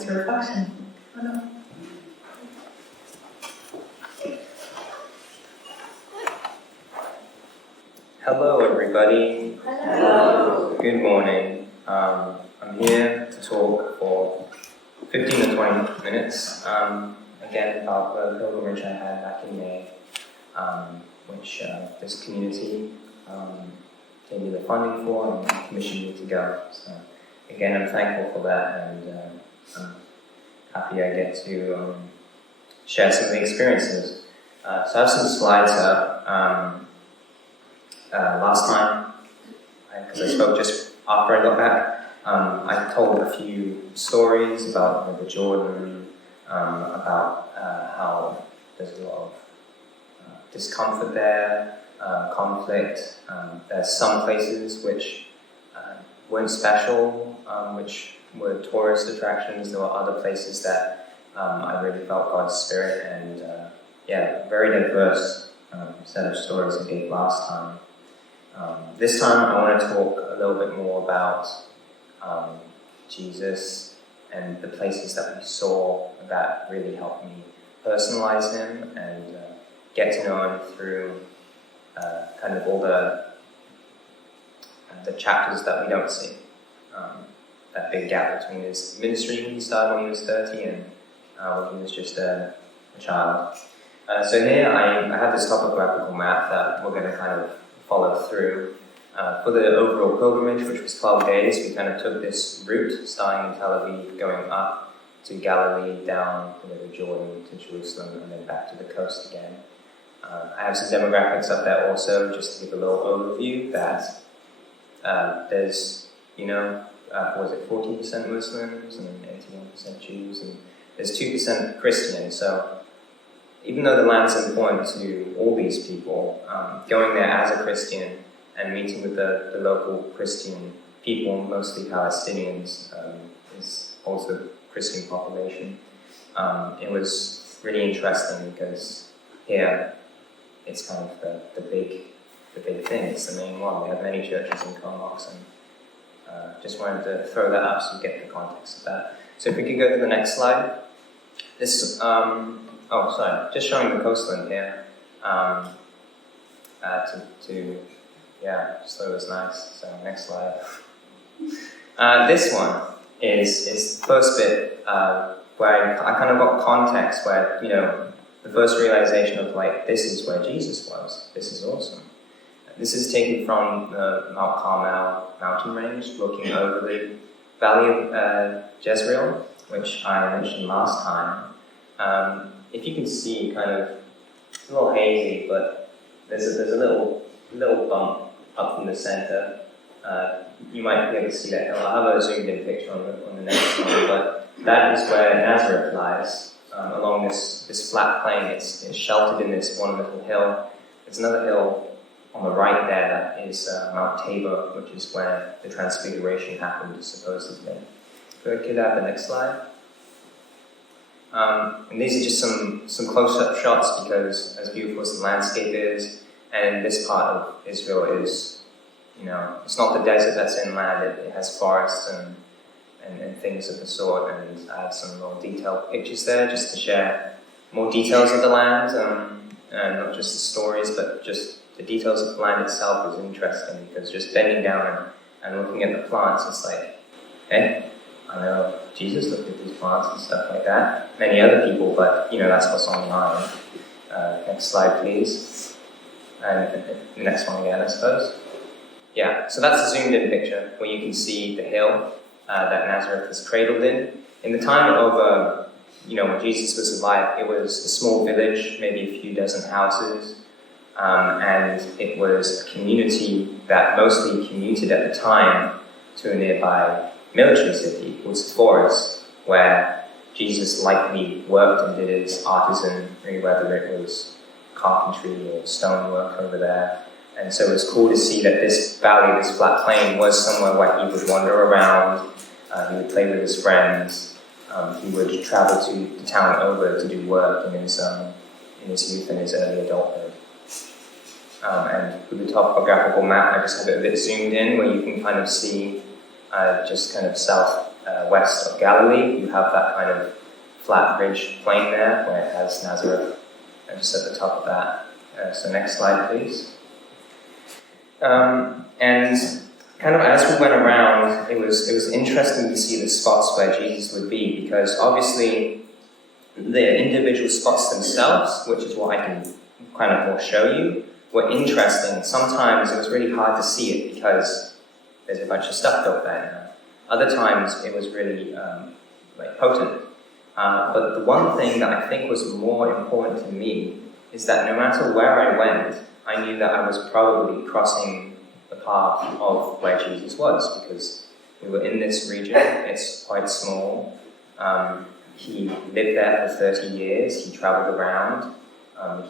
it's a reflection. Oh, no. Hello, everybody. Hello. Good morning. I'm here to talk for 15 to 20 minutes, again, about the pilgrimage I had back in May, which this community gave me the funding for and commissioned me to go. So, again, I'm thankful for that, and I'm happy I get to share some of the experiences. So I have some slides up. Last time, because I spoke just after I got back, I told a few stories about the Jordan, about how there's a lot of discomfort there, conflict. There's some places which weren't special, which were tourist attractions. There were other places that I really felt God's Spirit, and very diverse set of stories I gave last time. This time I want to talk a little bit more about Jesus and the places that we saw that really helped me personalize him and get to know him through kind of all the chapters that we don't see. That big gap between his ministry he started when he was 30 and when he was just a child. So here I have this topographical map that we're going to kind of follow through. For the overall pilgrimage, which was 12 days, we kind of took this route, starting in Tel Aviv, going up to Galilee, down the River Jordan to Jerusalem, and then back to the coast again. I have some demographics up there also, just to give a little overview that there's, 40% Muslims and 81% Jews, and there's 2% Christian. So even though the land's important to all these people, going there as a Christian and meeting with the local Christian people, mostly Palestinians, is also Christian population. It was really interesting because here it's kind of the big thing. It's the main one. We have many churches in Comox, and just wanted to throw that up so you get the context of that. So if we could go to the next slide. This just showing the coastline here. Just thought it was nice. So next slide. This one is the first bit where I kind of got context where, the first realization of this is where Jesus was. This is awesome. This is taken from the Mount Carmel mountain range, looking over the valley of Jezreel, which I mentioned last time. If you can see, kind of, it's a little hazy, but there's a little bump up from the center. You might be able to see that hill. I'll have a zoomed-in picture on the next one, but that is where Nazareth lies, along this flat plain. It's sheltered in this one little hill. There's another hill on the right there that is Mount Tabor, which is where the Transfiguration happened, supposedly. So we could have the next slide. And these are just some close-up shots because as beautiful as the landscape is, and this part of Israel is, it's not the desert that's inland, it has forests and things of the sort, and I have some more detailed pictures there just to share more details of the land, and not just the stories, but just the details of the land itself is interesting because just bending down and looking at the plants, it's like, hey, I know Jesus looked at these plants and stuff like that. Many other people, but that's what's online. Next slide, please. And the next one again, I suppose. Yeah, so that's a zoomed-in picture where you can see the hill that Nazareth is cradled in. In the time of, when Jesus was alive, it was a small village, maybe a few dozen houses, and it was a community that mostly commuted at the time to a nearby military city called Forest, where Jesus likely worked and did his artisanry, whether it was carpentry or stonework over there. And so it's cool to see that this valley, this flat plain, was somewhere where he would wander around, he would play with his friends, he would travel to the town over to do work in his youth and his early adulthood. And with the topographical map, I just have it a bit zoomed in where you can kind of see just kind of south west of Galilee. You have that kind of flat ridge plain there where it has Nazareth just at the top of that. So next slide, please. And kind of as we went around, it was interesting to see the spots where Jesus would be, because obviously the individual spots themselves, which is what I can kind of more show you, were interesting. Sometimes it was really hard to see it because there's a bunch of stuff built there now. Other times it was really potent. But the one thing that I think was more important to me is that no matter where I went, I knew that I was probably crossing the path of where Jesus was, because we were in this region. It's quite small. He lived there for 30 years. He traveled around.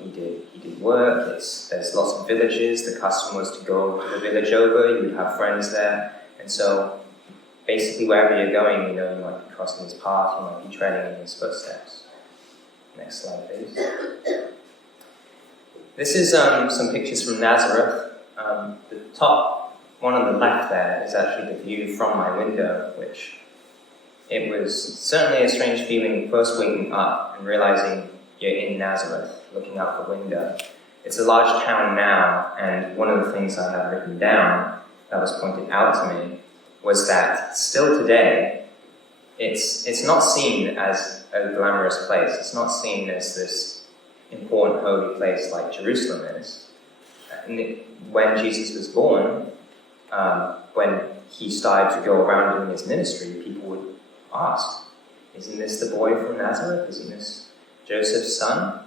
He did work. There's lots of villages. The custom was to go to the village over. You would have friends there. And so basically wherever you're going, you might be crossing his path. You might be treading in his footsteps. Next slide, please. This is some pictures from Nazareth. The top one on the left there is actually the view from my window, which it was certainly a strange feeling first waking up and realizing you're in Nazareth, looking out the window. It's a large town now, and one of the things I have written down that was pointed out to me was that still today, it's not seen as a glamorous place. It's not seen as this important holy place like Jerusalem is. And when Jesus was born, when he started to go around doing his ministry, people would ask, isn't this the boy from Nazareth? Isn't this Joseph's son?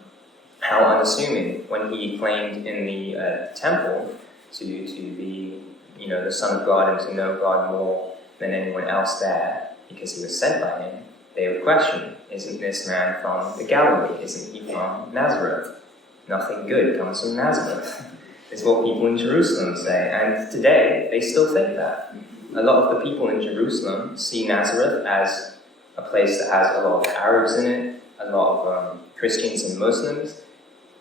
How unassuming, when he claimed in the temple to be, the Son of God and to know God more than anyone else there, because he was sent by him, they would question, isn't this man from the Galilee? Isn't he from Nazareth? Nothing good comes from Nazareth, is what people in Jerusalem say. And today, they still think that. A lot of the people in Jerusalem see Nazareth as a place that has a lot of Arabs in it, a lot of Christians and Muslims.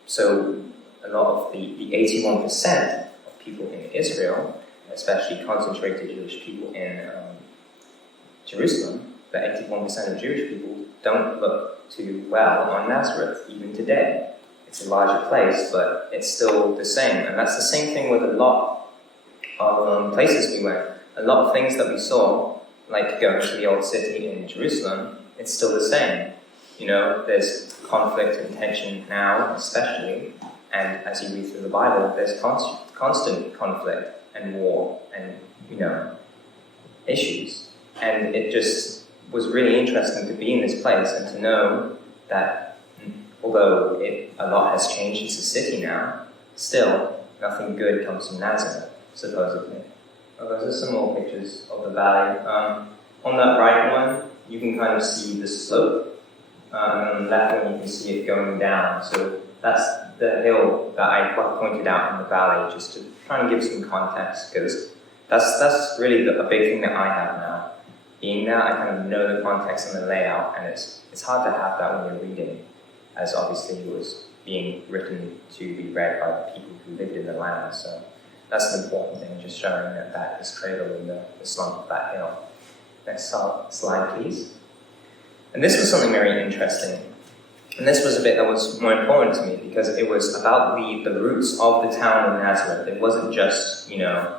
So a lot of the 81% of people in Israel, especially concentrated Jewish people in Jerusalem, the 81% of Jewish people don't look too well on Nazareth, even today. It's a larger place, but it's still the same. And that's the same thing with a lot of places we went. A lot of things that we saw, like going to the old city in Jerusalem, it's still the same. There's conflict and tension now, especially, and as you read through the Bible, there's constant conflict and war and, issues. And it just was really interesting to be in this place and to know that although a lot has changed as a city now, still nothing good comes from Nazareth, supposedly. Those are some more pictures of the valley. On that right one, you can kind of see the slope. And on the left one, you can see it going down. So that's the hill that I pointed out in the valley, just to try and give some context, because that's really a big thing that I have now. Being there, I kind of know the context and the layout, and it's hard to have that when you're reading, as obviously it was being written to be read by the people who lived in the land. So that's the important thing, just showing that is cradled in the slump of that hill. Next slide, please. And this was something very interesting. And this was a bit that was more important to me, because it was about the roots of the town of Nazareth. It wasn't just, the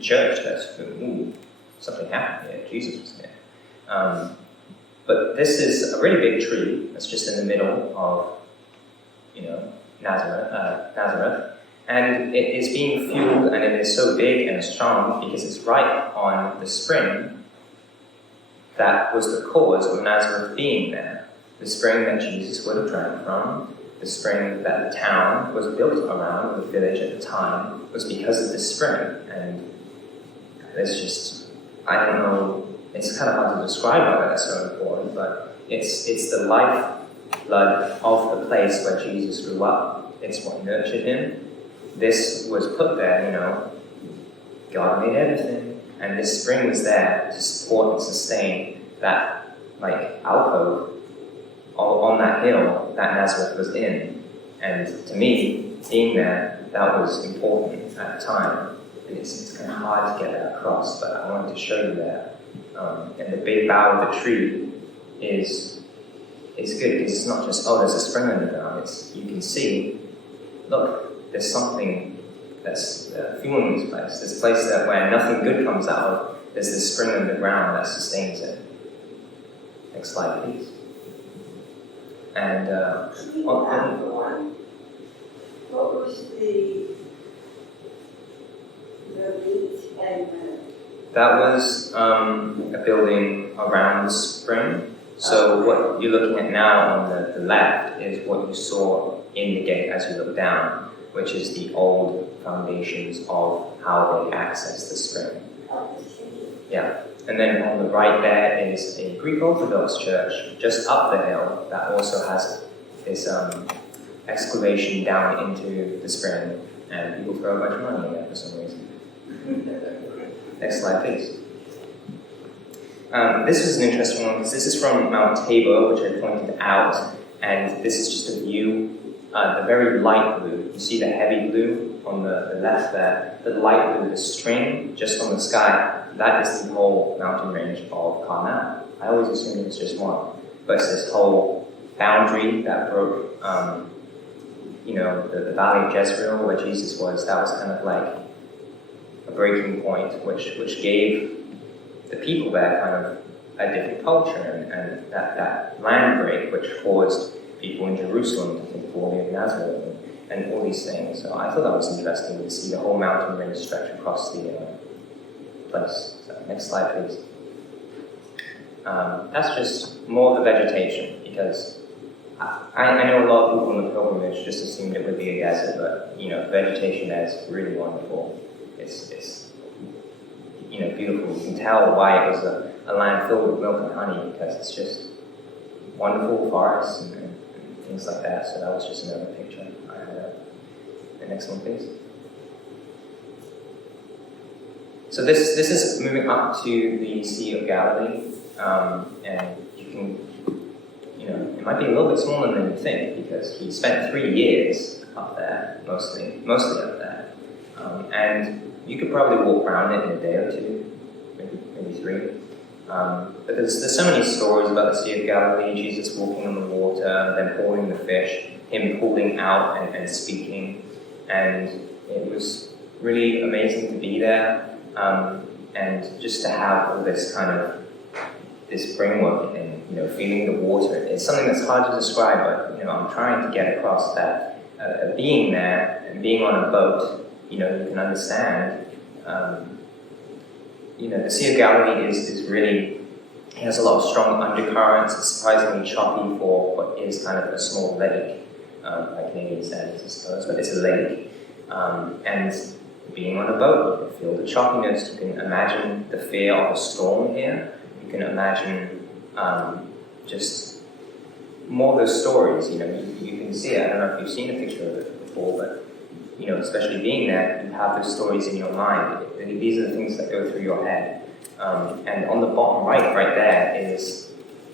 church that's, something happened here, Jesus was here. But this is a really big tree that's just in the middle of, Nazareth. And it is being fueled, and it is so big and strong because it's right on the spring that was the cause of Nazareth being there. The spring that Jesus would have drank from, the spring that the town was built around, the village at the time, was because of this spring. And there's just, I don't know, it's kind of hard to describe why that's so important, but it's the lifeblood of the place where Jesus grew up. It's what nurtured him. This was put there, God made everything. And this spring was there to support and sustain that, alcove on that hill that Nazareth was in. And to me, being there, that was important at the time. And it's kind of hard to get that across, but I wanted to show you that. And the big bough of the tree is good because it's not just, oh, there's a spring in the ground. You can see, look, there's something that's fueling this place. This place that where nothing good comes out of, there's this spring in the ground that sustains it. Next slide, please. And what was the meat and that was a building around the spring. So what you're looking at now on the left is what you saw in the gate as you look down, which is the old foundations of how they access the spring. Yeah. And then on the right there is a Greek Orthodox church just up the hill that also has this excavation down into the spring, and people throw a bunch of money in there for some reason. Next slide, please. This was an interesting one because this is from Mount Tabor, which I pointed out, and this is just a view. The very light blue, you see the heavy blue on the left there, the light blue, the string just on the sky, that is the whole mountain range of Carmel. I always assumed it was just one, but it's this whole boundary that broke, the valley of Jezreel where Jesus was. That was kind of like a breaking point, which gave the people there kind of a different culture, and that land break which caused people in Jerusalem to think poorly of Nazareth and all these things. So I thought that was interesting to see the whole mountain range stretch across the place. So next slide, please. That's just more of the vegetation, because I know a lot of people in the pilgrimage just assumed it would be a desert, but vegetation there is really wonderful. It's beautiful. You can tell why it was a land filled with milk and honey, because it's just wonderful forests and things like that. So that was just another picture I had. The next one, please. So this is moving up to the Sea of Galilee, and you can, it might be a little bit smaller than you think, because he spent 3 years up there, mostly up there, and you could probably walk around it in a day or two, maybe 3. But there's so many stories about the Sea of Galilee, Jesus walking on the water, then holding the fish, him pulling out and speaking, and it was really amazing to be there, and just to have all this kind of this framework and feeling the water. It's something that's hard to describe, but I'm trying to get across that being there and being on a boat, you can understand. The Sea of Galilee is really, it has a lot of strong undercurrents. It's surprisingly choppy for what is kind of a small lake, like Canadian standards, I suppose, but it's a lake. And being on a boat, you can feel the choppiness. You can imagine the fear of a storm here. You can imagine just more of those stories. You can see it. I don't know if you've seen a picture of it before, but especially being there, you have those stories in your mind. These are the things that go through your head. And on the bottom right there is,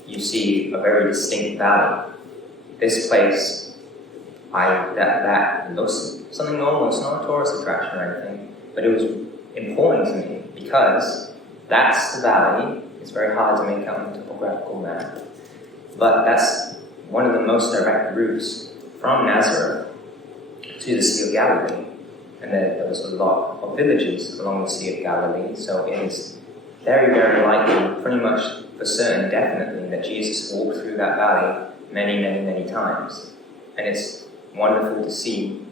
you see a very distinct valley. This place, that looks something normal. It's not a tourist attraction or anything, but it was important to me because that's the valley. It's very hard to make out on the topographical map, but that's one of the most direct routes from Nazareth to the Sea of Galilee. And there was a lot of villages along the Sea of Galilee, so it is very, very likely, pretty much for certain, definitely, that Jesus walked through that valley many, many, many times. And it's wonderful to see.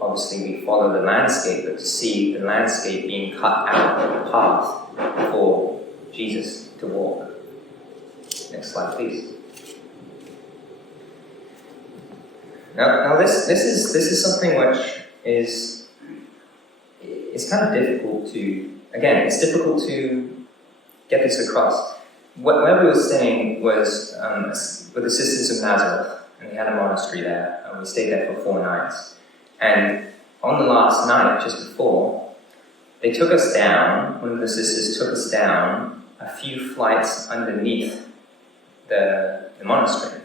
Obviously, we follow the landscape, but to see the landscape being cut out of the path for Jesus to walk. Next slide, please. Now this is something which is kind of difficult to, again, it's difficult to get this across. Where we were staying was with the Sisters of Nazareth, and we had a monastery there, and we stayed there for 4 nights. And on the last night, just before, they took us down, one of the sisters took us down a few flights underneath the monastery.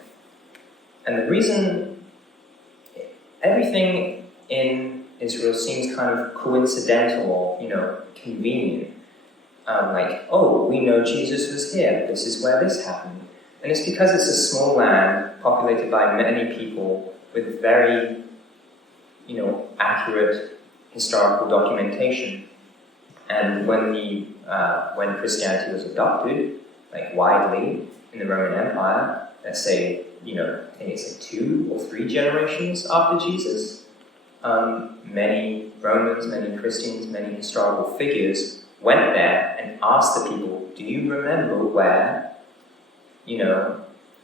And the reason, everything in Israel seems kind of coincidental or, convenient. like, oh, we know Jesus was here, this is where this happened. And it's because it's a small land populated by many people with very, accurate historical documentation. And when Christianity was adopted, like widely in the Roman Empire, let's say, I think it's like 2 or 3 generations after Jesus, many Romans, many Christians, many historical figures went there and asked the people, do you remember where,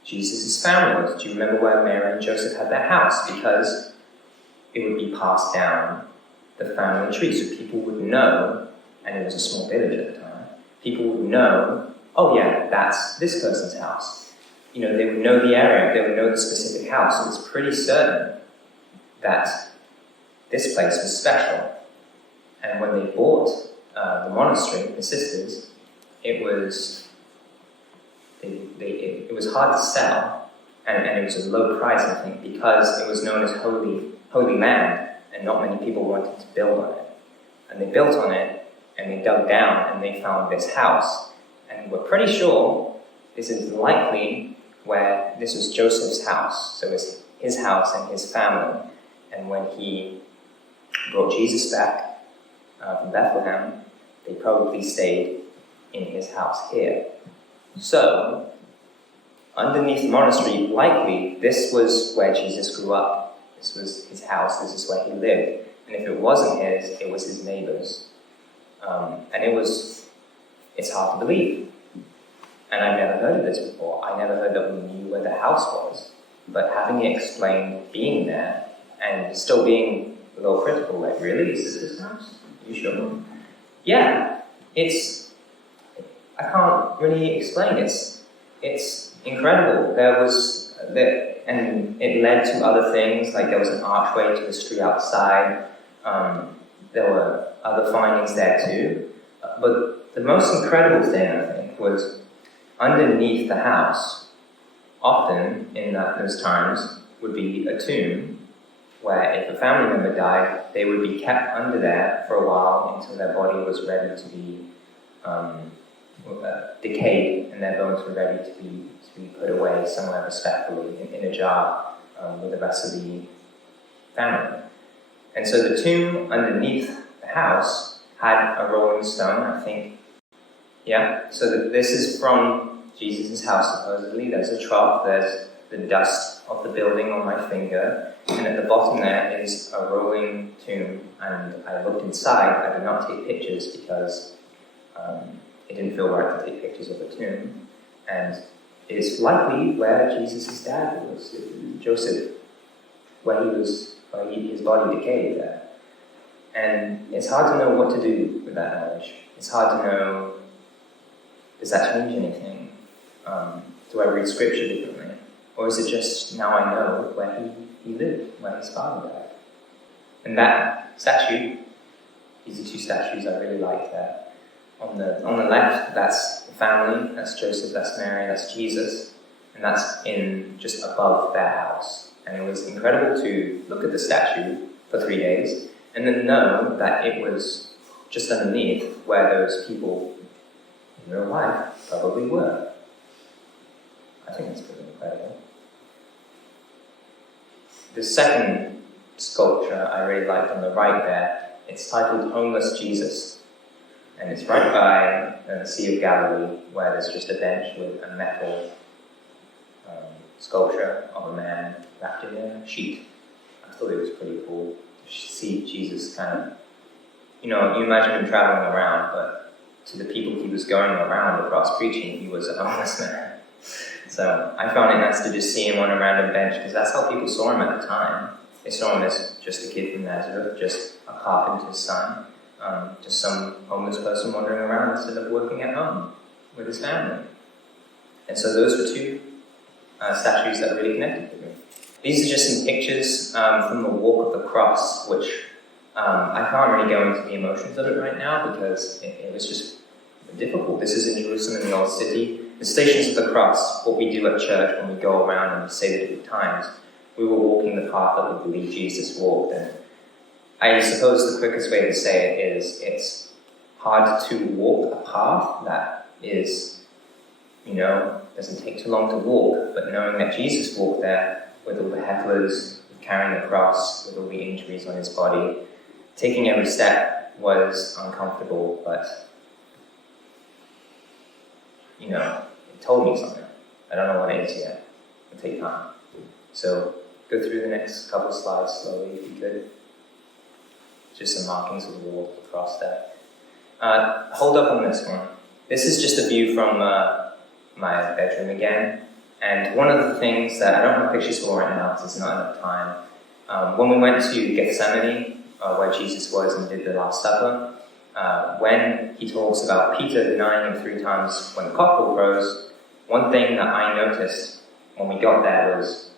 Jesus' family was? Do you remember where Mary and Joseph had their house? Because it would be passed down the family tree, so people would know, and it was a small village at the time, people would know, oh yeah, that's this person's house. They would know the area, they would know the specific house, so it's pretty certain that this place was special. And when they bought the monastery, the sisters, it was hard to sell, and it was a low price, I think, because it was known as holy land, and not many people wanted to build on it. And they built on it, and they dug down, and they found this house. And we're pretty sure this is likely where this was Joseph's house. So it's his house and his family. And when he brought Jesus back from Bethlehem, they probably stayed in his house here. So, underneath the monastery, likely this was where Jesus grew up. This was his house, this is where he lived. And if it wasn't his, it was his neighbor's. And it's hard to believe. And I've never heard of this before. I never heard that we knew where the house was. But having it explained, being there, and still being a little critical, like, really? Is this his house? Are you sure? Yeah, I can't really explain. It's incredible. And it led to other things, like there was an archway to the street outside. There were other findings there too. But the most incredible thing, I think, was underneath the house, often in those times, would be a tomb where if a family member died, they would be kept under there for a while until their body was ready to be decayed and their bones were ready to be put away somewhere respectfully in a jar with the rest of the family. And so the tomb underneath the house had a rolling stone, I think. Yeah, so this is from Jesus' house, supposedly. There's a trough, there's the dust of the building on my finger, and at the bottom there is a rolling tomb. And I looked inside. I did not take pictures because it didn't feel right to take pictures of the tomb. And it's likely where Jesus' dad was, Joseph, where his body decayed there. And it's hard to know what to do with that knowledge. It's hard to know, does that change anything? Do I read scripture differently? Or is it just, now I know where he lived, where his father died? And that statue, these are 2 statues I really like there. On the left, that's the family, that's Joseph, that's Mary, that's Jesus, and that's in just above their house. And it was incredible to look at the statue for 3 days, and then know that it was just underneath where those people in real life probably were. I think that's pretty incredible. The second sculpture I really liked on the right there, it's titled Homeless Jesus. And it's right by the Sea of Galilee, where there's just a bench with a metal sculpture of a man wrapped in a sheet. I thought it was pretty cool to see Jesus kind of, you imagine him traveling around, but to the people he was going around across preaching, he was a homeless man. So I found it nice to just see him on a random bench, because that's how people saw him at the time. They saw him as just a kid from Nazareth, just a carpenter's son. Just some homeless person wandering around instead of working at home with his family. And so those were 2 statues that really connected with me. These are just some pictures from the Walk of the Cross, which I can't really go into the emotions of it right now because it was just difficult. This is in Jerusalem, in the Old City. The Stations of the Cross, what we do at church when we go around and we say the different times, we were walking the path that we believe Jesus walked. And I suppose the quickest way to say it is, it's hard to walk a path that is, doesn't take too long to walk, but knowing that Jesus walked there with all the hecklers, carrying the cross, with all the injuries on his body, taking every step was uncomfortable, but, it told me something. I don't know what it is yet. It'll take time. So, go through the next couple of slides slowly if you could. Just some markings of the wall across there. Hold up on this one. This is just a view from my bedroom again. And one of the things that I don't have pictures for right now because there's not enough time. When we went to Gethsemane, where Jesus was and did the Last Supper, when he talks about Peter denying him 3 times when the cock crows, one thing that I noticed when we got there was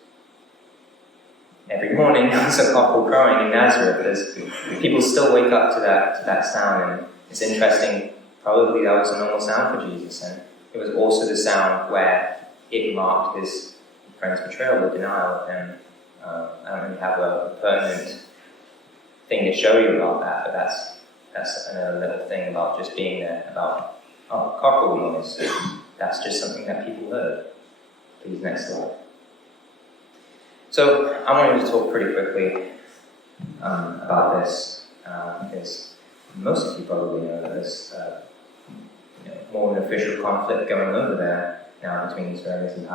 every morning there was a cock crowing in Nazareth. People still wake up to that sound, and it's interesting. Probably that was a normal sound for Jesus, and it was also the sound where it marked his friend's betrayal or denial. And I don't really have a pertinent thing to show you about that, but that's another little thing about just being there. About cockle noise. That's just something that people heard. Please, next slide. So I wanted to talk pretty quickly about this because most of you probably know that there's more of an official conflict going over there now between Israelis and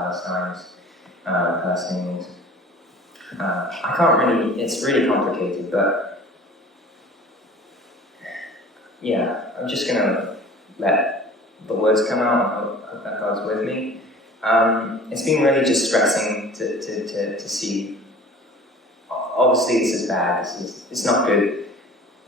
Palestinians. I can't really, it's really complicated, but yeah, I'm just going to let the words come out and hope that God's with me. It's been really distressing to see. Obviously, this is bad. It's not good.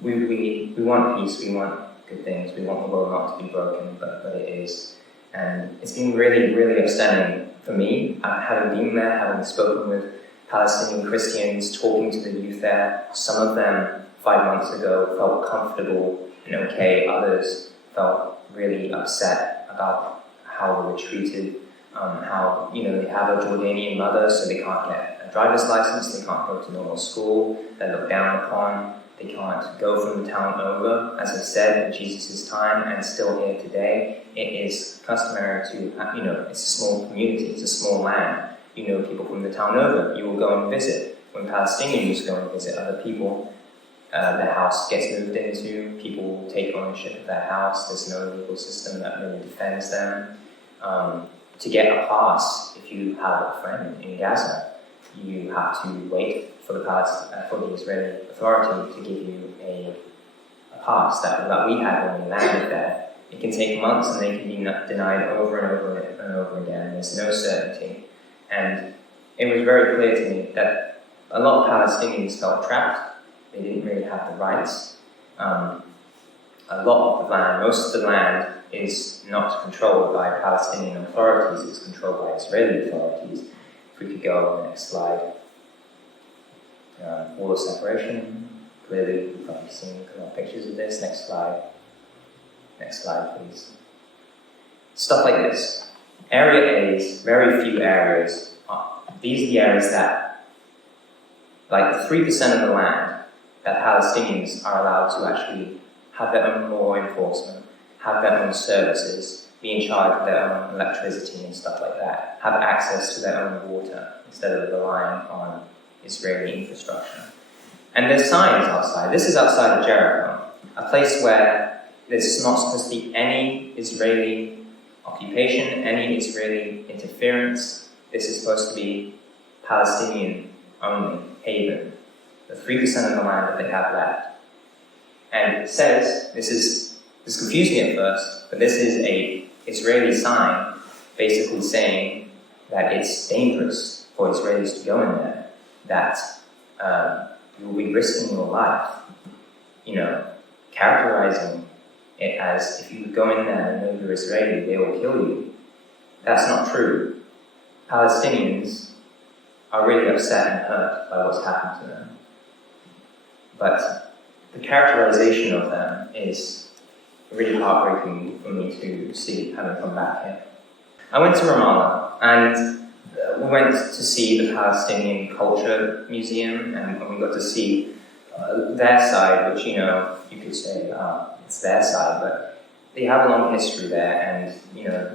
We want peace. We want good things. We want the world not to be broken, but it is. And it's been really, really upsetting for me, having been there, having spoken with Palestinian Christians, talking to the youth there. Some of them 5 months ago felt comfortable and okay. Others felt really upset about how they were treated. How they have a Jordanian mother, so they can't get a driver's license, they can't go to normal school, they're looked down upon, they can't go from the town over. As I said, in Jesus' time, and still here today, it is customary to, it's a small community, it's a small land. People from the town over, you will go and visit. When Palestinians go and visit other people, their house gets moved into, people will take ownership of their house, there's no legal system that really defends them. To get a pass, if you have a friend in Gaza, you have to wait for the Israeli authority to give you a pass that we had when we landed there. It can take months and they can be denied over and over and over again. There's no certainty. And it was very clear to me that a lot of Palestinians felt trapped. They didn't really have the rights. A lot of the land, most of the land, is not controlled by Palestinian authorities, it's controlled by Israeli authorities. If we could go on the next slide. Wall of separation, clearly you've probably seen a lot of pictures of this. Next slide. Next slide, please. Stuff like this. Area A's, very few areas. These are the areas that, like 3% of the land, that Palestinians are allowed to actually have their own law enforcement, have their own services, be in charge of their own electricity and stuff like that, have access to their own water instead of relying on Israeli infrastructure. And there's signs outside. This is outside of Jericho, a place where there's not supposed to be any Israeli occupation, any Israeli interference. This is supposed to be Palestinian only haven, the 3% of the land that they have left. And it says, this confused me at first, but this is a Israeli sign basically saying that it's dangerous for Israelis to go in there, that you will be risking your life, characterizing it as if you go in there and know you're Israeli, they will kill you. That's not true. Palestinians are really upset and hurt by what's happened to them. But the characterization of them is really heartbreaking for me to see, having come back here. I went to Ramallah, and we went to see the Palestinian Culture Museum, and we got to see their side, which, you could say, it's their side, but they have a long history there, and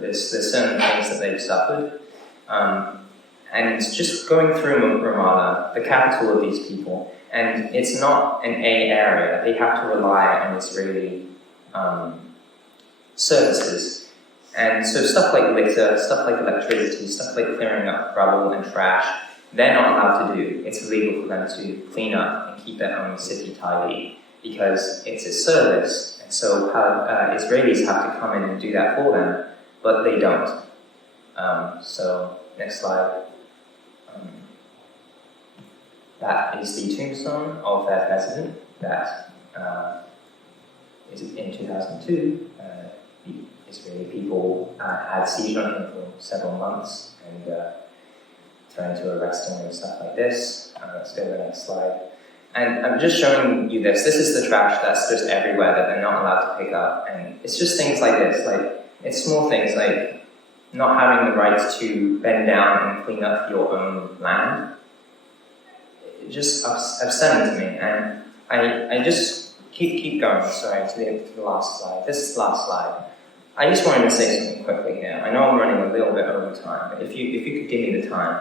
there's certain things that they've suffered. And just going through Ramallah, the capital of these people, and it's not an A area. They have to rely on Israeli services. And so stuff like litter, stuff like electricity, stuff like clearing up rubble and trash, they're not allowed to do. It's illegal for them to clean up and keep their own city tidy because it's a service. And so Israelis have to come in and do that for them, but they don't. So next slide. That is the tombstone of their president that is in 2002. The Israeli people had siege on him for several months and trying to arrest him and stuff like this. Let's go to the next slide. And I'm just showing you this. This is the trash that's just everywhere that they're not allowed to pick up. And it's just things like this. Like, it's small things like not having the right to bend down and clean up your own land. It just upsetting to me. And I just keep going, sorry, to the last slide. This is the last slide. I just wanted to say something quickly here. I know I'm running a little bit over time, but if you could give me the time.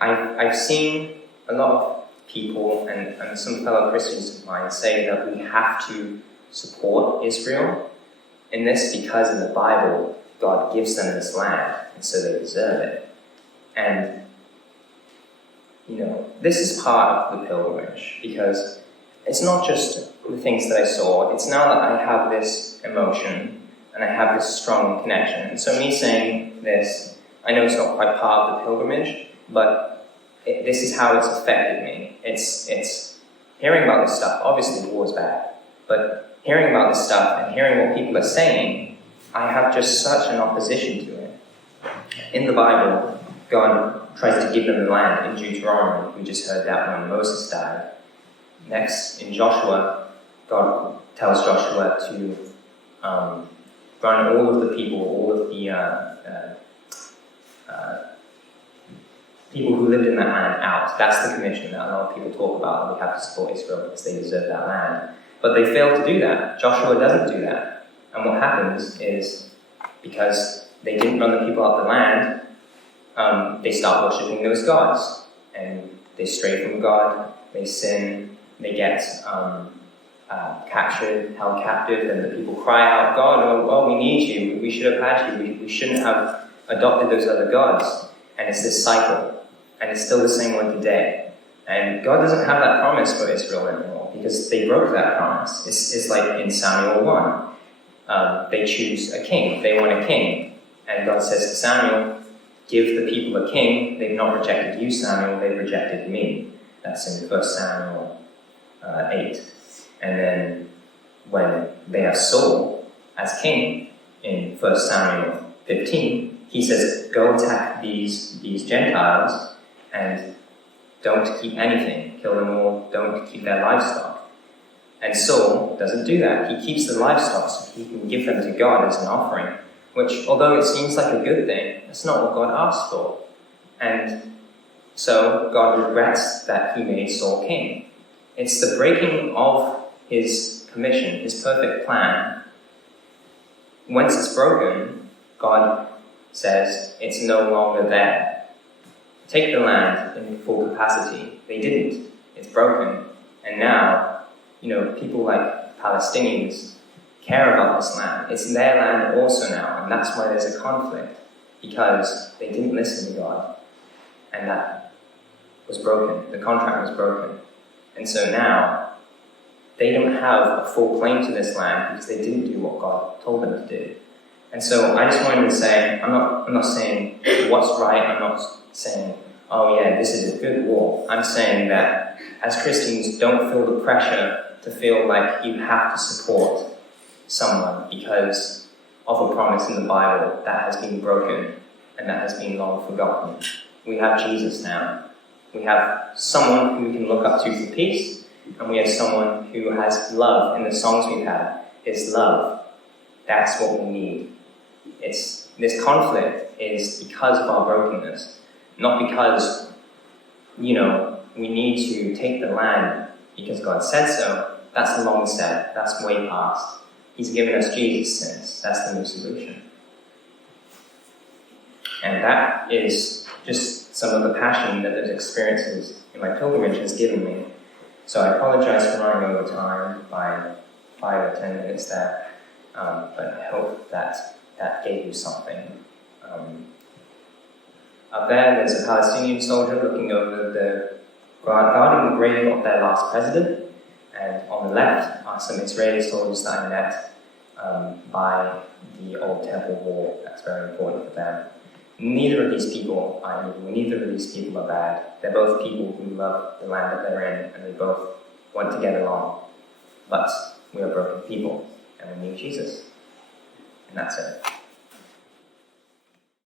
I've seen a lot of people and some fellow Christians of mine say that we have to support Israel in this because in the Bible, God gives them this land, and so they deserve it. And, this is part of the pilgrimage, because it's not just the things that I saw, it's now that I have this emotion, and I have this strong connection. And so me saying this, I know it's not quite part of the pilgrimage, but this is how it's affected me. It's hearing about this stuff. Obviously, war is bad, but hearing about this stuff and hearing what people are saying, I have just such an opposition to it. In the Bible, God tries to give them the land in Deuteronomy. We just heard that when Moses died. Next, in Joshua, God tells Joshua to run all of the people, all of the people who lived in that land out. That's the commission that a lot of people talk about, and we have to support Israel because they deserve that land. But they failed to do that. Joshua doesn't do that. And what happens is, because they didn't run the people out the land, they start worshipping those gods. And they stray from God, they sin, they get captured, held captive, and the people cry out, God, oh, we need you, we should have had you, we shouldn't have adopted those other gods. And it's this cycle. And it's still the same one today. And God doesn't have that promise for Israel anymore, because they broke that promise. It's like in Samuel 1. They choose a king. They want a king. And God says to Samuel, give the people a king. They've not rejected you, Samuel. They've rejected me. That's in 1 Samuel 8. And then when they have Saul as king in 1 Samuel 15, he says, go attack these Gentiles and don't keep anything. Kill them all. Don't keep their livestock. And Saul doesn't do that. He keeps the livestock so he can give them to God as an offering, which, although it seems like a good thing, that's not what God asked for. And so God regrets that he made Saul king. It's the breaking of his commission, his perfect plan. Once it's broken, God says it's no longer there. Take the land in full capacity. They didn't. It's broken. And now, people like Palestinians care about this land. It's their land also now, and that's why there's a conflict, because they didn't listen to God. And that was broken. The contract was broken. And so now, they don't have a full claim to this land because they didn't do what God told them to do. And so I just wanted to say, I'm not saying what's right, I'm not saying, oh yeah, this is a good war. I'm saying that as Christians, don't feel the pressure to feel like you have to support someone because of a promise in the Bible that has been broken and that has been long forgotten. We have Jesus now. We have someone who we can look up to for peace, and we have someone who has love. In the songs we've had, is love. That's what we need. This conflict is because of our brokenness, not because, we need to take the land because God said so. that's long said, that's way past. He's given us Jesus since, that's the new solution. And that is just some of the passion that those experiences in my pilgrimage has given me. So I apologize for running over time by 5 or 10 minutes there, but I hope that gave you something. Up there, there's a Palestinian soldier looking over guarding the grave of their last president, and on the left are some Israeli soldiers that I met by the old temple wall. That's very important for them. Neither of these people are evil, neither of these people are bad. They're both people who love the land that they're in, and they both want to get along. But we are broken people, and we need Jesus. And that's it.